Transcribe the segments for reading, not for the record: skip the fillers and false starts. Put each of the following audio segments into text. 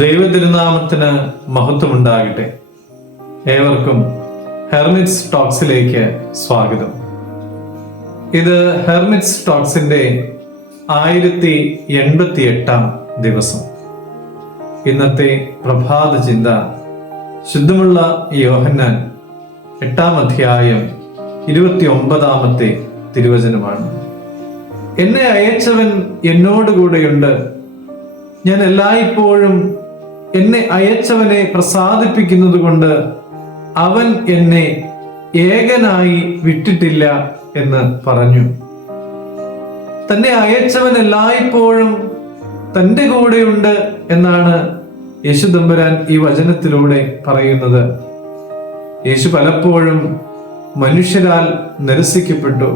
ദൈവതിരുനാമത്തിന് മഹത്വമുണ്ടാകട്ടെ. ഏവർക്കും ഹെർമിറ്റ്സ് ടോക്സിലേക്ക് സ്വാഗതം. ഇത് ഹെർമിറ്റ്സ് ടോക്സിന്റെ 1088 ദിവസം. ഇന്നത്തെ പ്രഭാത ചിന്ത ശുദ്ധമുള്ള യോഹന്നാൻ 8 അധ്യായം 29 തിരുവചനമാണ്. എന്നെ അയച്ചവൻ എന്നോടുകൂടെയുണ്ട്. ഞാൻ എല്ലായ്പ്പോഴും എന്നെ അയച്ചവനെ പ്രസാദിപ്പിക്കുന്നത് കൊണ്ട് അവൻ എന്നെ ഏകനായി വിട്ടിട്ടില്ല എന്ന് പറഞ്ഞു. തന്നെ അയച്ചവൻ എല്ലായ്പ്പോഴും തൻ്റെ കൂടെയുണ്ട് എന്നാണ് യേശു തമ്പുരാൻ ഈ വചനത്തിലൂടെ പറയുന്നത്. യേശു പലപ്പോഴും മനുഷ്യരാൽ നിരസിക്കപ്പെട്ടു,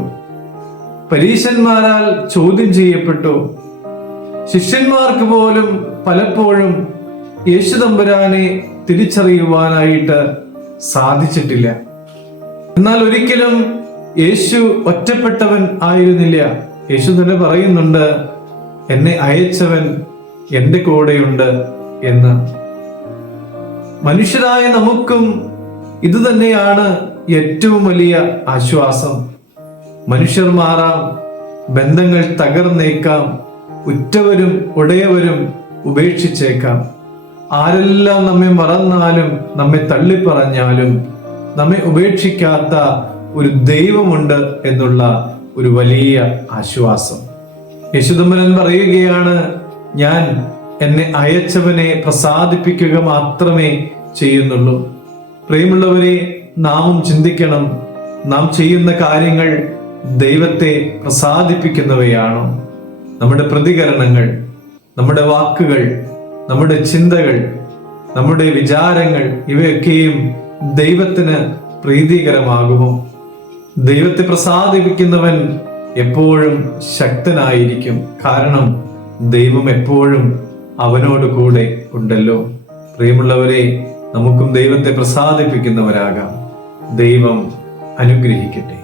പരീശന്മാരാൽ ചോദ്യം ചെയ്യപ്പെട്ടു. ശിഷ്യന്മാർക്ക് പോലും പലപ്പോഴും യേശു തമ്പുരാനെ തിരിച്ചറിയുവാനായിട്ട് സാധിച്ചിട്ടില്ല. എന്നാൽ ഒരിക്കലും യേശു ഒറ്റപ്പെട്ടവൻ ആയിരുന്നില്ല. യേശു തന്നെ പറയുന്നുണ്ട്, എന്നെ അയച്ചവൻ എൻ്റെ കൂടെയുണ്ട് എന്ന്. മനുഷ്യരായ നമുക്കും ഇത് തന്നെയാണ് ഏറ്റവും വലിയ ആശ്വാസം. മനുഷ്യർ മാറാം, ബന്ധങ്ങൾ തകർന്നേക്കാം, ഉറ്റവരും ഉടയവരും ഉപേക്ഷിച്ചേക്കാം. ആരെല്ലാം നമ്മെ മറന്നാലും നമ്മെ തള്ളിപ്പറഞ്ഞാലും നമ്മെ ഉപേക്ഷിക്കാത്ത ഒരു ദൈവമുണ്ട് എന്നുള്ള ഒരു വലിയ ആശ്വാസം. യേശുദമ്പരൻ പറയുകയാണ്, ഞാൻ എന്നെ അയച്ചവനെ പ്രസാദിപ്പിക്കുക മാത്രമേ ചെയ്യുന്നുള്ളൂ. പ്രിയമുള്ളവരെ, നാമും ചിന്തിക്കണം, നാം ചെയ്യുന്ന കാര്യങ്ങൾ ദൈവത്തെ പ്രസാദിപ്പിക്കുന്നവയാണോ? നമ്മുടെ പ്രതികരണങ്ങൾ, നമ്മുടെ വാക്കുകൾ, നമ്മുടെ ചിന്തകൾ, നമ്മുടെ വിചാരങ്ങൾ ഇവയൊക്കെയും ദൈവത്തിന് പ്രീതികരമാകുമോ? ദൈവത്തെ പ്രസാദിപ്പിക്കുന്നവൻ എപ്പോഴും ശക്തനായിരിക്കും. കാരണം ദൈവം എപ്പോഴും അവനോട് കൂടെ ഉണ്ടല്ലോ. പ്രിയമുള്ളവരെ, നമുക്കും ദൈവത്തെ പ്രസാദിപ്പിക്കുന്നവരാകാം. ദൈവം അനുഗ്രഹിക്കട്ടെ.